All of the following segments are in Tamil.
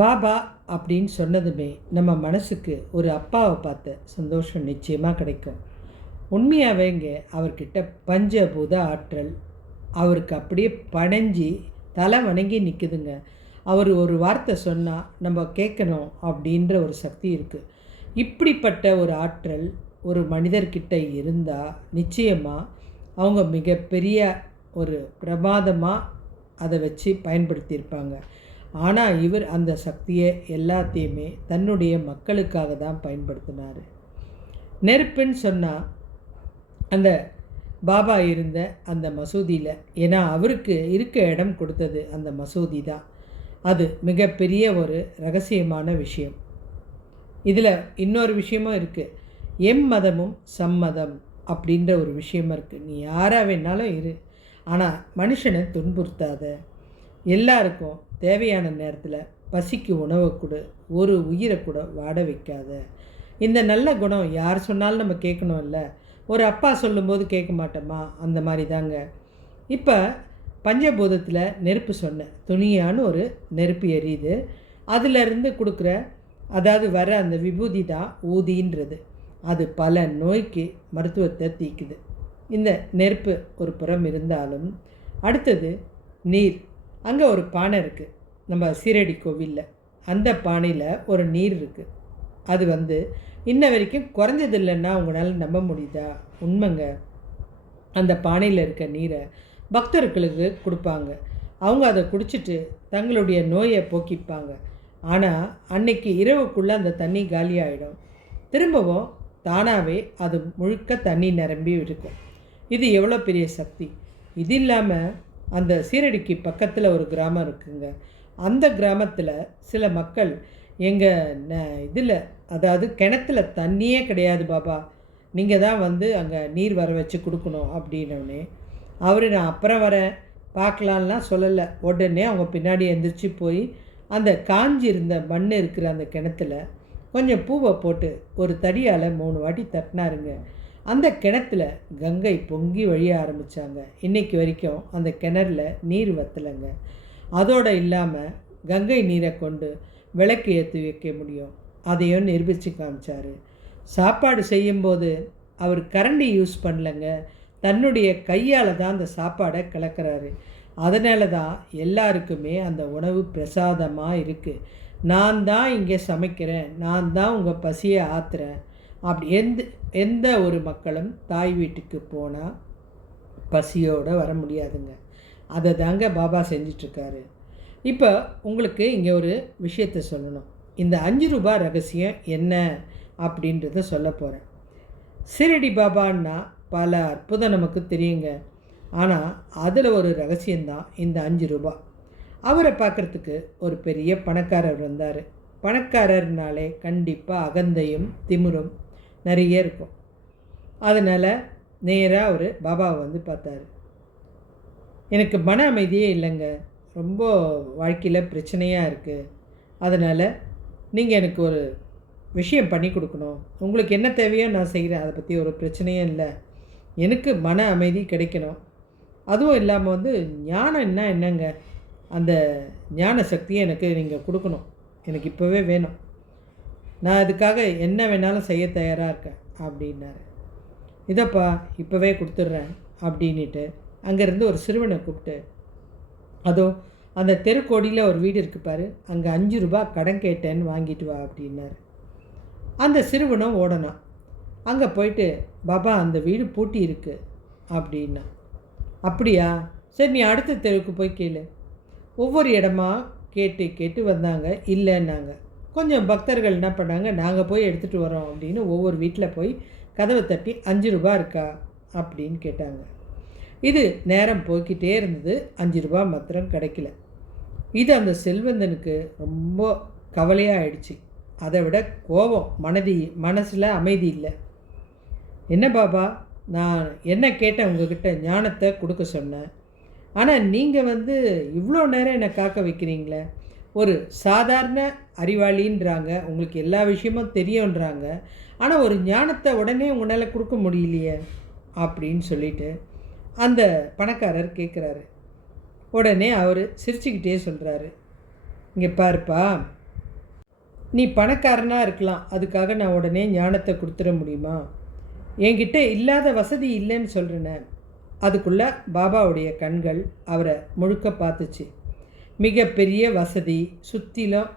பாபா அப்படின்னு சொன்னதுமே நம்ம மனசுக்கு ஒரு அப்பாவை பார்த்த சந்தோஷம் நிச்சயமாக கிடைக்கும். உண்மையாகவேங்க அவர்கிட்ட பஞ்சபூத ஆற்றல் அவருக்கு அப்படியே படைஞ்சி தலை வணங்கி நிற்குதுங்க. அவர் ஒரு வார்த்தை சொன்னால் நம்ம கேட்கணும் அப்படின்ற ஒரு சக்தி இருக்குது. இப்படிப்பட்ட ஒரு ஆற்றல் ஒரு மனிதர்கிட்ட இருந்தால் நிச்சயமாக அவங்க மிகப்பெரிய ஒரு பிரமாதமாக அதை வச்சு பயன்படுத்தியிருப்பாங்க. ஆனால் இவர் அந்த சக்தியை எல்லாத்தையுமே தன்னுடைய மக்களுக்காக தான் பயன்படுத்தினார். நெருப்புன்னு சொன்னால் அந்த பாபா இருந்த அந்த மசூதியில், ஏன்னா அவருக்கு இருக்க இடம் கொடுத்தது அந்த மசூதி தான். அது மிகப்பெரிய ஒரு ரகசியமான விஷயம். இதில் இன்னொரு விஷயமும் இருக்குது. மதமும் சம்மதம் அப்படின்ற ஒரு விஷயமும் இருக்குது. நீ யாராக வேணாலும் இரு, ஆனால் மனுஷனை துன்புறுத்தாத. எல்லாருக்கும் தேவையான நேரத்தில் பசிக்கு உணவை கொடு, ஒரு உயிரை கூட வாட வைக்காத. இந்த நல்ல குணம் யார் சொன்னாலும் நம்ம கேட்கணும் இல்லை? ஒரு அப்பா சொல்லும்போது கேட்க மாட்டோமா? அந்த மாதிரி தாங்க. இப்போ பஞ்சபூதத்தில் நெருப்பு சொன்னேன். துணியான்னு ஒரு நெருப்பு எரியுது. அதிலிருந்து கொடுக்குற அதாவது வர அந்த விபூதி தான் ஊதின்றது. அது பல நோய்க்கு மருத்துவத்தை தீக்குது. இந்த நெருப்பு ஒரு புறம் இருந்தாலும் அடுத்தது நீர். அங்கே ஒரு பானை இருக்குது நம்ம சீரடி கோவிலில். அந்த பானையில் ஒரு நீர் இருக்குது. அது இன்ன வரைக்கும் குறைஞ்சதில்லைன்னா உங்களால் நம்ப முடியுதா? உண்மைங்க. அந்த பானையில் இருக்க நீரை பக்தர்களுக்கு கொடுப்பாங்க. அவங்க அதை குடிச்சிட்டு தங்களுடைய நோயை போக்கிப்பாங்க. ஆனால் அன்னைக்கு இரவுக்குள்ளே அந்த தண்ணி காலியாகிடும். திரும்பவும் தானாகவே அது முழுக்க தண்ணி நிரம்பி இருக்கும். இது எவ்வளோ பெரிய சக்தி! இது இல்லாமல் அந்த சீரடிக்கு பக்கத்தில் ஒரு கிராமம் இருக்குங்க. அந்த கிராமத்தில் சில மக்கள் இதில் அதாவது கிணத்துல தண்ணியே கிடையாது பாபா, நீங்கள் தான் அங்கே நீர் வர வச்சு கொடுக்கணும் அப்படின்னோடனே நான் அப்புறம் வரேன் பார்க்கலான்லாம் சொல்லலை. உடனே அவங்க பின்னாடி எந்திரிச்சு போய் அந்த காஞ்சி இருந்த மண் இருக்கிற அந்த கிணத்துல கொஞ்சம் பூவை போட்டு ஒரு தடியால் 3 வாட்டி தட்டினாருங்க. அந்த கிணத்துல கங்கை பொங்கி வழிய ஆரம்பித்தாங்க. இன்றைக்கி வரைக்கும் அந்த கிணறுல நீர் வற்றலைங்க. அதோடு இல்லாமல் கங்கை நீரை கொண்டு விளக்கு ஏற்றி வைக்க முடியும். அதையும் நிரூபித்து காமிச்சார். சாப்பாடு செய்யும்போது அவர் கரண்டி யூஸ் பண்ணலைங்க. தன்னுடைய கையால் தான் அந்த சாப்பாடை கலக்கிறாரு. அதனால தான் எல்லாருக்குமே அந்த உணவு பிரசாதமாக இருக்குது. நான் தான் இங்கே சமைக்கிறேன், நான் தான் உங்கள் பசியை ஆற்றுறேன். அப்படி எந்த ஒரு மக்களும் தாய் வீட்டுக்கு போனால் பசியோடு வர முடியாதுங்க. அதை தாங்க பாபா செஞ்சிட்ருக்காரு. இப்போ உங்களுக்கு இங்கே ஒரு விஷயத்தை சொல்லணும். இந்த 5 ரூபாய் ரகசியம் என்ன அப்படின்றத சொல்ல போகிறேன். சீரடி பாபான்னா பல அற்புதம் நமக்கு தெரியுங்க. ஆனால் அதில் ஒரு ரகசியந்தான் இந்த 5 ரூபாய். அவரை பார்க்குறதுக்கு ஒரு பெரிய பணக்காரர் வந்தார். பணக்காரர்னாலே கண்டிப்பாக அகந்தையும் திமிரும் நிறைய இருக்கும். அதனால் நேராக அவர் பாபாவை பார்த்தார். எனக்கு மன அமைதியே இல்லைங்க, ரொம்ப வாழ்க்கையில் பிரச்சனையாக இருக்குது. அதனால் நீங்கள் எனக்கு ஒரு விஷயம் பண்ணி கொடுக்கணும். உங்களுக்கு என்ன தேவையோ நான் செய்கிறேன், அதை பற்றி ஒரு பிரச்சனையும் இல்லை. எனக்கு மன அமைதி கிடைக்கணும். அதுவும் இல்லாமல் ஞானம்னா என்னங்க, அந்த ஞான சக்தியை எனக்கு நீங்கள் கொடுக்கணும். எனக்கு இப்போவே வேணும். நான் அதுக்காக என்ன வேணாலும் செய்ய தயாராக இருக்கேன் அப்படின்னாரு. இதப்பா இப்போவே கொடுத்துட்றேன் அப்படின்ட்டு அங்கேருந்து ஒரு சிறுவனை கூப்பிட்டு, அதோ அந்த தெருக்கோடியில் ஒரு வீடு இருக்குது பாரு, அங்கே 5 ரூபாய் கடன் கேட்டேன்னு வாங்கிட்டு வா அப்படின்னாரு. அந்த சிறுவனும் ஓடனான். அங்கே போயிட்டு, பாபா அந்த வீடு பூட்டி இருக்குது அப்படின்னா. அப்படியா, சரி நீ அடுத்த தெருவுக்கு போய் கேளு. ஒவ்வொரு இடமா கேட்டு கேட்டு வந்தாங்க, இல்லைன்னாங்க. கொஞ்சம் பக்தர்கள் என்ன பண்ணாங்க, நாங்கள் போய் எடுத்துகிட்டு வரோம் அப்படின்னு ஒவ்வொரு வீட்டில் போய் கதவை தட்டி 5 ரூபாய் இருக்கா அப்படின்னு கேட்டாங்க. இது நேரம் போய்கிட்டே இருந்தது. 5 ரூபாய் மாத்திரம் கிடைக்கல. இது அந்த செல்வந்தனுக்கு ரொம்ப கவலையாக ஆயிடுச்சு. அதை விட கோபம், மனசில் அமைதி இல்லை. என்ன பாபா, நான் என்ன கேட்டேன், உங்ககிட்ட ஞானத்தை கொடுக்க சொன்னேன். ஆனால் நீங்கள் இவ்வளோ நேரம் என்னை காக்க வைக்கிறீங்களே. ஒரு சாதாரண அறிவாளின்றாங்க, உங்களுக்கு எல்லா விஷயமும் தெரியுன்றாங்க, ஆனால் ஒரு ஞானத்தை உடனே உங்களால் கொடுக்க முடியலையே அப்படின்னு சொல்லிட்டு அந்த பணக்காரர் கேட்குறாரு. உடனே அவர் சிரிச்சுக்கிட்டே சொல்கிறாரு, இங்கே பாருப்பா, நீ பணக்காரனாக இருக்கலாம், அதுக்காக நான் உடனே ஞானத்தை கொடுத்துட முடியுமா? என்கிட்ட இல்லாத வசதி இல்லைன்னு சொல்கிறேனே. அதுக்குள்ளே பாபாவுடைய கண்கள் அவரை முழுக்க பார்த்துச்சு. மிகப்பெரிய வசதி சுற்றிலும்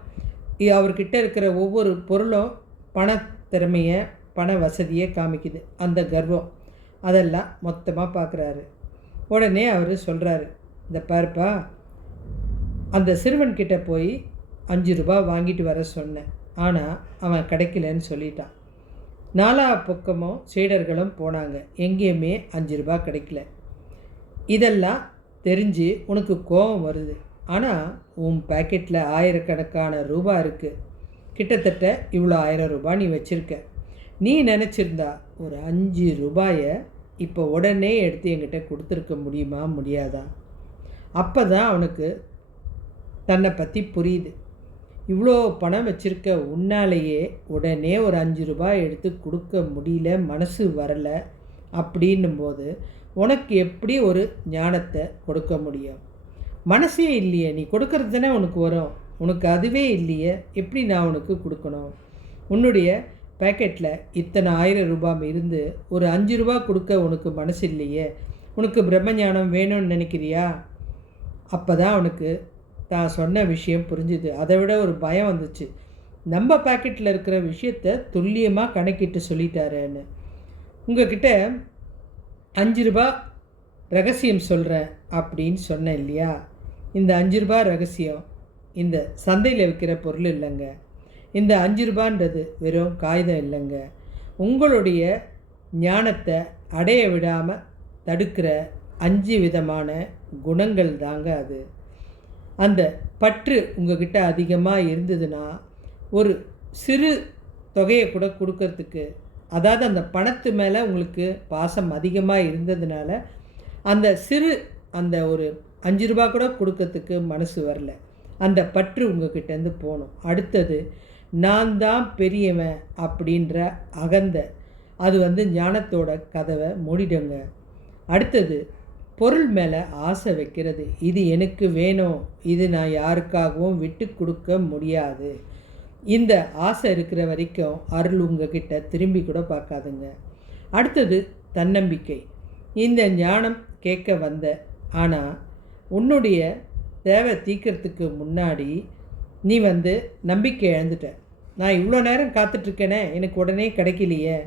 அவர்கிட்ட இருக்கிற ஒவ்வொரு பொருளும் பண திறமையை, பண வசதியை காமிக்குது. அந்த கர்வம் அதெல்லாம் மொத்தமாக பார்க்குறாரு. உடனே அவர் சொல்கிறாரு, இந்த பாருப்பா, அந்த சிறுவன்கிட்ட போய் 5 ரூபா வாங்கிட்டு வர சொன்னேன், ஆனால் அவன் கிடைக்கலன்னு சொல்லிட்டான். 4 பக்கமும் சீடர்களும் போனாங்க, எங்கேயுமே 5 ரூபா கிடைக்கல. இதெல்லாம் தெரிஞ்சு உனக்கு கோபம் வருது. ஆனால் உன் பேக்கெட்டில் ஆயிரக்கணக்கான ரூபா இருக்குது. கிட்டத்தட்ட இவ்வளோ 1000 ரூபாய் நீ வச்சுருக்க. நீ நினச்சிருந்தா ஒரு 5 ரூபாயை இப்போ உடனே எடுத்து என்கிட்ட கொடுத்துருக்க முடியுமா, முடியாதா? அப்போ தான் அவனுக்கு தன்னை பற்றி புரியுது. இவ்வளோ பணம் வச்சுருக்க உன்னாலேயே உடனே ஒரு 5 ரூபாய் எடுத்து கொடுக்க முடியல, மனசு வரலை அப்படின்னும்போது உனக்கு எப்படி ஒரு ஞானத்தை கொடுக்க முடியும்? மனசே இல்லையே, நீ கொடுக்கறது தானே உனக்கு வரும். உனக்கு அதுவே இல்லையே, எப்படி நான் உனக்கு கொடுக்கணும்? உன்னுடைய பேக்கெட்டில் இத்தனை 1000 ரூபாய் இருந்து ஒரு 5 ரூபா கொடுக்க உனக்கு மனசு இல்லையே, உனக்கு பிரம்மஞானம் வேணும்னு நினைக்கிறியா? அப்போ தான் அவனுக்கு தான் சொன்ன விஷயம் புரிஞ்சுது. அதை விட ஒரு பயம் வந்துச்சு. நம்ம பேக்கெட்டில் இருக்கிற விஷயத்தை துல்லியமாக கணக்கிட்டு சொல்லிட்டாரேன்னு. உங்ககிட்ட 5 ரூபா ரகசியம் சொல்கிறேன் அப்படின்னு சொன்னேன் இல்லையா? இந்த 5 ரூபா ரகசியம் இந்த சந்தையில் விற்கிற பொருள் இல்லைங்க. இந்த 5 ரூபான்றது வெறும் காகிதம் இல்லைங்க. உங்களுடைய ஞானத்தை அடைய விடாமல் தடுக்கிற 5 விதமான குணங்கள் தாங்க அது. அந்த பற்று உங்ககிட்ட அதிகமாக இருந்ததுன்னா ஒரு சிறு தொகையை கூட கொடுக்கறதுக்கு, அதாவது அந்த பணத்து மேலே உங்களுக்கு பாசம் அதிகமாக இருந்ததுனால அந்த ஒரு 5 ரூபா கூட கொடுக்கறதுக்கு மனசு வரல. அந்த பற்று உங்ககிட்டேருந்து போகணும். அடுத்தது, நான் தான் பெரியவன் அப்படின்ற அகந்தை, அது ஞானத்தோட கதவை மூடிடுங்க. அடுத்தது, பொருள் மேலே ஆசை வைக்கிறது. இது எனக்கு வேணும், இது நான் யாருக்காகவும் விட்டு கொடுக்க முடியாது. இந்த ஆசை இருக்கிற வரைக்கும் அருள் உங்ககிட்ட திரும்பி கூட பார்க்காதுங்க. அடுத்தது, தன்னம்பிக்கை. இந்த ஞானம் கேட்க வந்த, ஆனால் உன்னுடைய தேவை தீர்க்கறதுக்கு முன்னாடி நீ நம்பிக்கை இழந்துட்ட. நான் இவ்வளோ நேரம் காத்துட்ருக்கேனே, எனக்கு உடனே கிடைக்கலையே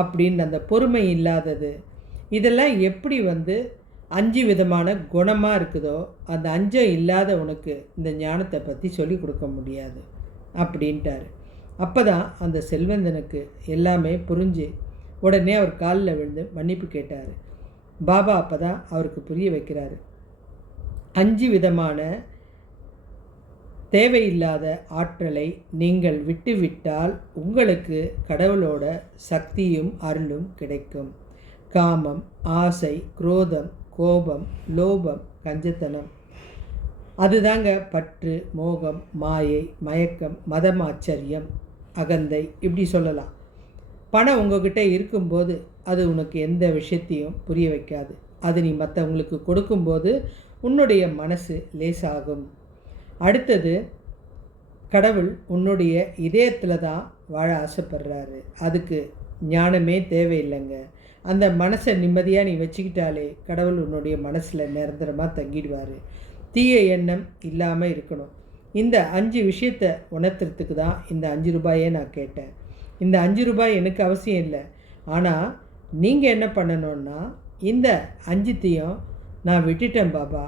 அப்படின்னு அந்த பொறுமை இல்லாதது, இதெல்லாம் எப்படி 5 விதமான குணமாக இருக்குதோ, அந்த 5 இல்லாத உனக்கு இந்த ஞானத்தை பற்றி சொல்லி கொடுக்க முடியாது அப்படின்ட்டார். அப்போ தான் அந்த செல்வந்தனுக்கு எல்லாமே புரிஞ்சு உடனே அவர் காலில் விழுந்து மன்னிப்பு கேட்டார். பாபா அப்போ தான் அவருக்கு புரிய வைக்கிறாரு, 5 விதமான தேவையில்லாத ஆற்றலை நீங்கள் விட்டுவிட்டால் உங்களுக்கு கடவுளோட சக்தியும் அருளும் கிடைக்கும். காமம், ஆசை, குரோதம், கோபம், லோபம், கஞ்சத்தனம், அதுதாங்க பற்று, மோகம், மாயை, மயக்கம், மதமாச்சரியம், அகந்தை, இப்படி சொல்லலாம். பணம் உங்ககிட்ட இருக்கும்போது அது உனக்கு எந்த விஷயத்தையும் புரிய வைக்காது. அது நீ மற்றவங்களுக்கு கொடுக்கும்போது உன்னுடைய மனசு லேசாகும். அடுத்தது, கடவுள் உன்னுடைய இதயத்தில் தான் வாழ ஆசைப்படுறாரு. அதுக்கு ஞானமே தேவையில்லைங்க. அந்த மனசை நிம்மதியாக நீ வச்சுக்கிட்டாலே கடவுள் உன்னுடைய மனசில் நிரந்தரமாக தங்கிடுவார். தீய எண்ணம் இல்லாமல் இருக்கணும். இந்த 5 விஷயத்தை உணர்த்துறதுக்கு தான் இந்த 5 ரூபாயை நான் கேட்டேன். இந்த 5 ரூபாய் எனக்கு அவசியம் இல்லை. ஆனால் நீங்கள் என்ன பண்ணணுன்னா, இந்த 5த்தையும் நான் விட்டுட்டேன் பாபா,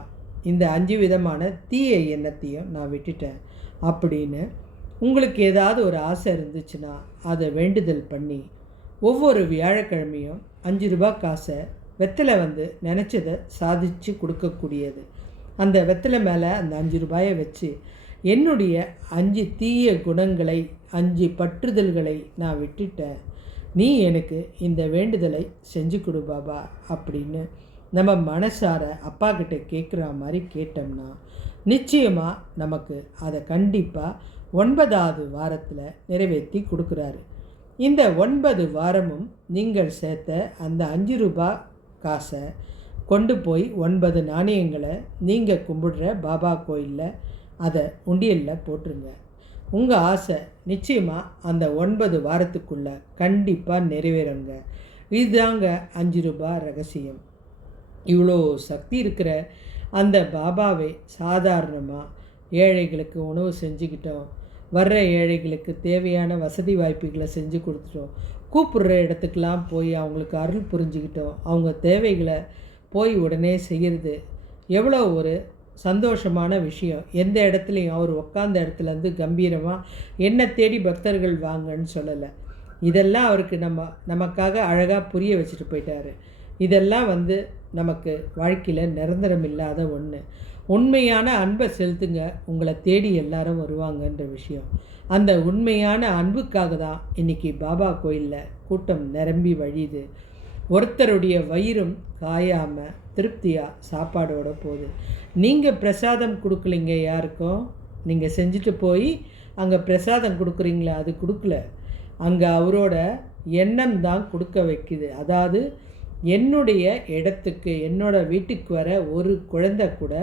இந்த 5 விதமான தீய எண்ணத்தையும் நான் விட்டுட்டேன் அப்படின்னு உங்களுக்கு ஏதாவது ஒரு ஆசை இருந்துச்சுன்னா அதை வேண்டுதல் பண்ணி ஒவ்வொரு வியாழக்கிழமையும் 5 ரூபாய் காசை வெத்தலை நினச்சதை சாதித்து கொடுக்கக்கூடியது. அந்த வெத்தலை மேலே அந்த 5 ரூபாயை வச்சு என்னுடைய 5 தீய குணங்களை, 5 பற்றுதல்களை நான் விட்டுட்டேன், நீ எனக்கு இந்த வேண்டுதலை செஞ்சு கொடு பாபா அப்படின்னு நம்ம மனசார அப்பா கிட்ட கேட்குற மாதிரி கேட்டோம்னா நிச்சயமாக நமக்கு அதை கண்டிப்பாக 9வது வாரத்தில் நிறைவேற்றி கொடுக்குறாரு. இந்த 9 வாரமும் நீங்கள் சேர்த்த அந்த 5 ரூபாய் காசை கொண்டு போய் 9 நாணயங்களை நீங்கள் கும்பிடுற பாபா கோயிலில் அதை உண்டியலில் போட்டுருங்க. உங்கள் ஆசை நிச்சயமாக அந்த 9 வாரத்துக்குள்ளே கண்டிப்பாக நிறைவேறுங்க. இதுதாங்க 5 ரூபாய் ரகசியம். இவ்வளோ சக்தி இருக்கிற அந்த பாபாவை சாதாரணமாக ஏழைகளுக்கு உணவு செஞ்சுக்கிட்டோம், வர்ற ஏழைகளுக்கு தேவையான வசதி வாய்ப்புகளை செஞ்சு கொடுத்துட்டோம், கூப்பிடுற இடத்துக்கெலாம் போய் அவங்களுக்கு அருள் புரிஞ்சுக்கிட்டோம், அவங்க தேவைகளை போய் உடனே செய்கிறது எவ்வளோ ஒரு சந்தோஷமான விஷயம். எந்த இடத்துலையும் அவர் உட்காந்த இடத்துலேருந்து கம்பீரமாக என்ன தேடி பக்தர்கள் வாங்கன்னு சொல்லலை. இதெல்லாம் அவருக்கு நமக்காக அழகாக புரிய வச்சுட்டு போயிட்டார். இதெல்லாம் நமக்கு வாழ்க்கையில் நிரந்தரம் இல்லாத ஒன்று. உண்மையான அன்பை செலுத்துங்க, உங்களை தேடி எல்லாரும் வருவாங்கன்ற விஷயம். அந்த உண்மையான அன்புக்காக தான் இன்றைக்கி பாபா கோயிலில் கூட்டம் நிரம்பி வழியுது. ஒருத்தருடைய வயிறும் காயாமல் திருப்தியாக சாப்பாடோடு போகுது. நீங்கள் பிரசாதம் கொடுக்கலிங்க யாருக்கும், நீங்கள் செஞ்சுட்டு போய் அங்கே பிரசாதம் கொடுக்குறீங்களா, அது கொடுக்கல. அங்கே அவரோட எண்ணம் தான் கொடுக்க வைக்குது. அதாவது என்னுடைய இடத்துக்கு என்னோடய வீட்டுக்கு வர ஒரு குழந்தை கூட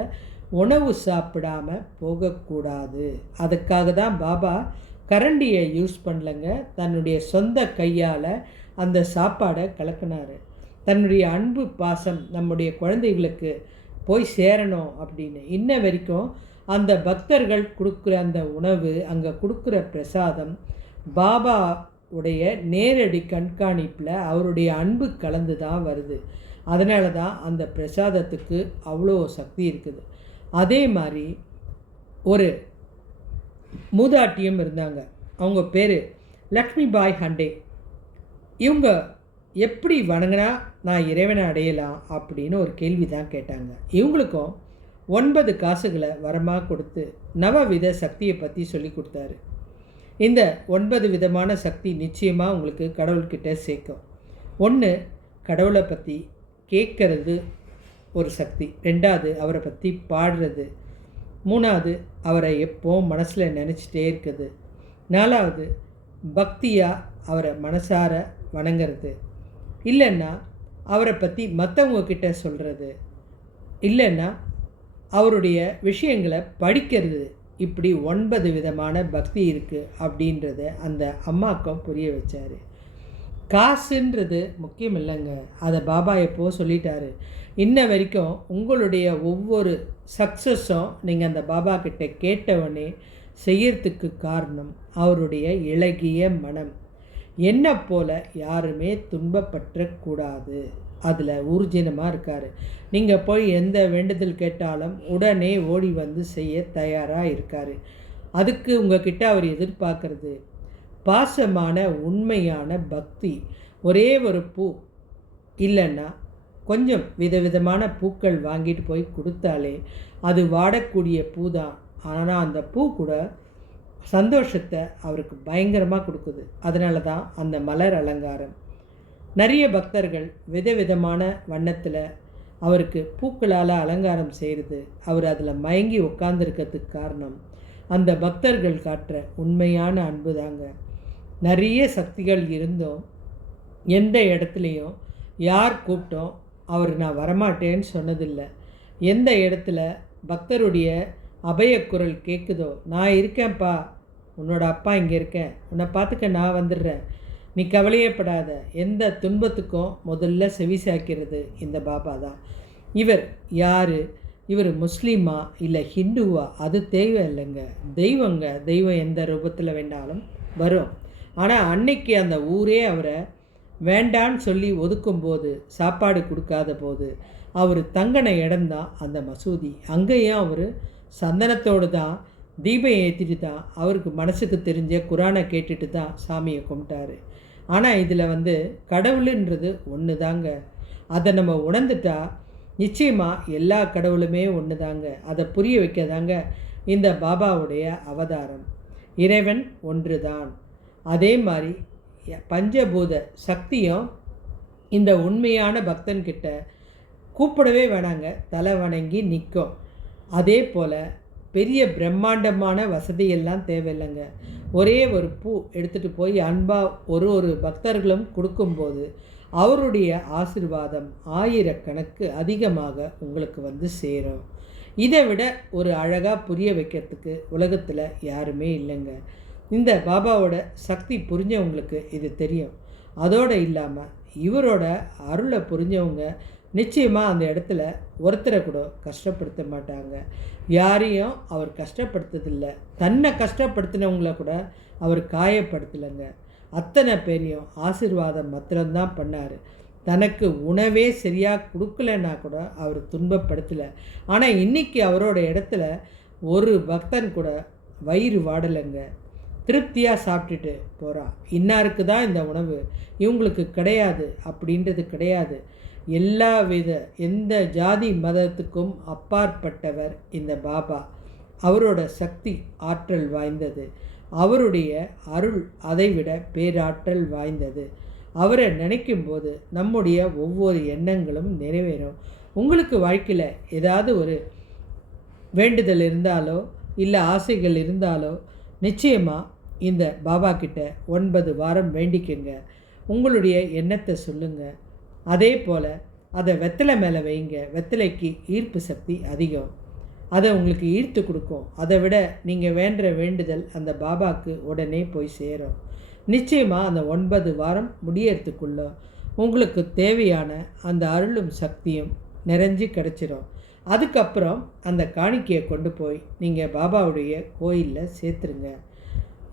உணவு சாப்பிடாமல் போகக்கூடாது. அதுக்காக தான் பாபா கரண்டியை யூஸ் பண்ணலங்க, தன்னுடைய சொந்த கையால் அந்த சாப்பாடை கலக்கினார். தன்னுடைய அன்பு பாசம் நம்முடைய குழந்தைகளுக்கு போய் சேரணும் அப்படின்னு இன்ன வரைக்கும் அந்த பக்தர்கள் கொடுக்குற அந்த உணவு, அங்கே கொடுக்குற பிரசாதம் பாபா உடைய நேரடி கண்காணிப்பில் அவருடைய அன்பு கலந்து தான் வருது. அதனால தான் அந்த பிரசாதத்துக்கு அவ்வளோ சக்தி இருக்குது. அதே மாதிரி ஒரு மூதாட்டியும் இருந்தாங்க. அவங்க பேர் லக்ஷ்மிபாய் ஹண்டே. இவங்க எப்படி வணங்கினா நான் இறைவனை அடையலாம் அப்படின்னு ஒரு கேள்வி தான் கேட்டாங்க. இவங்களுக்கும் 9 காசுகளை வரமாக கொடுத்து நவவித சக்தியை பற்றி சொல்லி கொடுத்தாரு. இந்த 9 விதமான சக்தி நிச்சயமாக உங்களுக்கு கடவுள்கிட்ட சேர்க்கும். 1, கடவுளை பற்றி கேட்கறது ஒரு சக்தி. 2வது, அவரை பற்றி பாடுறது. 3வது, அவரை எப்போவும் மனசில் நினச்சிட்டே இருக்குது. 4வது, பக்தியாக அவரை மனசார வணங்கிறது. இல்லைன்னா அவரை பற்றி மற்றவங்கக்கிட்ட சொல்கிறது. இல்லைன்னா அவருடைய விஷயங்களை படிக்கிறது. இப்படி 9 விதமான பக்தி இருக்குது அப்படின்றத அந்த அம்மாக்கும் புரிய வச்சார். காசுன்றது முக்கியம் இல்லைங்க, அதை பாபா எப்போ சொல்லிட்டாரு. இன்ன வரைக்கும் உங்களுடைய ஒவ்வொரு சக்ஸஸும் நீங்கள் அந்த பாபா கிட்ட கேட்டவனே செய்யறதுக்கு காரணம் அவருடைய இளகிய மனம். என்ன போல் யாருமே துன்பப்பற்றக்கூடாது, அதில் ஊர்ஜினமாக இருக்கார். நீங்கள் போய் எந்த வேண்டுதல் கேட்டாலும் உடனே ஓடி வந்து செய்ய தயாராக இருக்கார். அதுக்கு உங்ககிட்ட அவர் எதிர்பார்க்கறது பாசமான உண்மையான பக்தி. ஒரே ஒரு பூ இல்லைன்னா கொஞ்சம் விதவிதமான பூக்கள் வாங்கிட்டு போய் கொடுத்தாலே அது வாடக்கூடிய பூ தான். ஆனால் அந்த பூ கூட சந்தோஷத்தை அவருக்கு பயங்கரமாக கொடுக்குது. அதனால தான் அந்த மலர் அலங்காரம். நிறைய பக்தர்கள் விதவிதமான வண்ணத்தில் அவருக்கு பூக்களால் அலங்காரம் செய்கிறது. அவர் அதில் மயங்கி உட்கார்ந்துருக்கிறதுக்கு காரணம் அந்த பக்தர்கள் காட்டுற உண்மையான அன்பு தாங்க. நிறைய சக்திகள் இருந்தும் எந்த இடத்துலையும் யார் கூப்பிட்டோம் அவர் நான் வரமாட்டேன்னு சொன்னதில்லை. எந்த இடத்துல பக்தருடைய அபயக்குரல் கேட்குதோ, நான் இருக்கேன்ப்பா, உன்னோட அப்பா இங்கே இருக்கேன், உன்னை பார்த்துக்க நான் வந்துடுறேன், நீ கவலையப்படாத, எந்த துன்பத்துக்கும் முதல்ல செவி சாய்க்கிறது இந்த பாபா தான். இவர் யார், இவர் முஸ்லீமா இல்லை ஹிந்துவா, அது தேவை இல்லைங்க. தெய்வங்க, தெய்வம் எந்த ரூபத்தில் வேண்டாலும் வரும். ஆனால் அன்னைக்கு அந்த ஊரே அவரை வேண்டான்னு சொல்லி ஒதுக்கும்போது, சாப்பாடு கொடுக்காத போது அவர் தங்கின இடம்தான் அந்த மசூதி. அங்கேயும் அவர் சந்தனத்தோடு தான் தீபம் ஏற்றிட்டு தான் அவருக்கு மனசுக்கு தெரிஞ்ச குரானை கேட்டுட்டு தான் சாமியை கும்பிட்டாரு. ஆனால் இதில் கடவுளுன்றது ஒன்று தாங்க. அதை நம்ம உணர்ந்துட்டா நிச்சயமாக எல்லா கடவுளுமே ஒன்று தாங்க. அதை புரிய வைக்க தாங்க இந்த பாபாவுடைய அவதாரம். இறைவன் ஒன்று தான். அதே மாதிரி பஞ்சபூத சக்தியும் இந்த உண்மையான பக்தன்கிட்ட கூப்பிடவே வேணாங்க, தலை வணங்கி நிற்கும். அதே போல் பெரிய பிரம்மாண்டமான வசதியெல்லாம் தேவையில்லைங்க. ஒரே ஒரு பூ எடுத்துகிட்டு போய் அன்பாக ஒரு பக்தர்களும் கொடுக்கும்போது அவருடைய ஆசீர்வாதம் ஆயிரக்கணக்கு அதிகமாக உங்களுக்கு சேரும். இதை விட ஒரு அழகாக புரிய வைக்கிறதுக்கு உலகத்தில் யாருமே இல்லைங்க. இந்த பாபாவோட சக்தி புரிஞ்சவங்களுக்கு இது தெரியும். அதோடு இல்லாமல் இவரோட அருளை புரிஞ்சவங்க நிச்சயமாக அந்த இடத்துல ஒருத்தரை கூட கஷ்டப்படுத்த மாட்டாங்க. யாரையும் அவர் கஷ்டப்படுத்ததில்லை. தன்னை கஷ்டப்படுத்தினவங்கள கூட அவர் காயப்படுத்தலைங்க. அத்தனை பேரையும் ஆசீர்வாதம் மாத்திரம்தான் பண்ணார். தனக்கு உணவே சரியாக கொடுக்கலன்னா கூட அவர் துன்பப்படுத்தலை. ஆனால் இன்றைக்கி அவரோட இடத்துல ஒரு பக்தன் கூட வயிறு வாடலைங்க. திருப்தியாக சாப்பிட்டுட்டு போகிறான். இன்னாருக்கு தான் இந்த உணவு, இவங்களுக்கு கிடையாது அப்படின்றது கிடையாது. எல்லா வித எந்த ஜாதி மதத்துக்கும் அப்பாற்பட்டவர் இந்த பாபா. அவரோட சக்தி ஆற்றல் வாய்ந்தது. அவருடைய அருள் அதைவிட பேராற்றல் வாய்ந்தது. அவரை நினைக்கும்போது நம்முடைய ஒவ்வொரு எண்ணங்களும் நிறைவேறும். உங்களுக்கு வாழ்க்கையில் ஏதாவது ஒரு வேண்டுதல் இருந்தாலோ இல்லை ஆசைகள் இருந்தாலோ நிச்சயமாக இந்த பாபா கிட்ட 9 வாரம் வேண்டிக்கங்க. உங்களுடைய எண்ணத்தை சொல்லுங்கள். அதே போல் அதை வெத்தலை மேலே வைங்க. வெத்தலைக்கு ஈர்ப்பு சக்தி அதிகம். அதை உங்களுக்கு ஈர்த்து கொடுக்கும். அதை விட நீங்கள் வேண்டுற வேண்டுதல் அந்த பாபாவுக்கு உடனே போய் சேரும். நிச்சயமாக அந்த 9 வாரம் முடியறதுக்குள்ள உங்களுக்கு தேவையான அந்த அருளும் சக்தியும் நிறைஞ்சு கிடச்சிரும். அதுக்கப்புறம் அந்த காணிக்கையை கொண்டு போய் நீங்கள் பாபாவுடைய கோயிலில் சேர்த்துருங்க.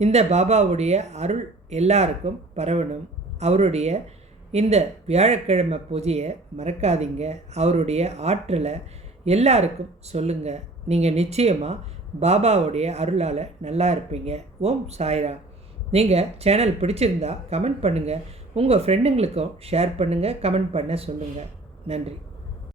இந்த பாபாவுடைய அருள் எல்லாருக்கும் பரவணும். அவருடைய இந்த வியாழக்கிழமை பூஜையை மறக்காதீங்க. அவருடைய ஆற்றலை எல்லாருக்கும் சொல்லுங்கள். நீங்கள் நிச்சயமாக பாபாவுடைய அருளால் நல்லா இருப்பீங்க. ஓம் சாய்ராம். நீங்கள் சேனல் பிடிச்சிருந்தா கமெண்ட் பண்ணுங்கள். உங்கள் ஃப்ரெண்டுங்களுக்கும் ஷேர் பண்ணுங்கள். கமெண்ட் பண்ண சொல்லுங்கள். நன்றி.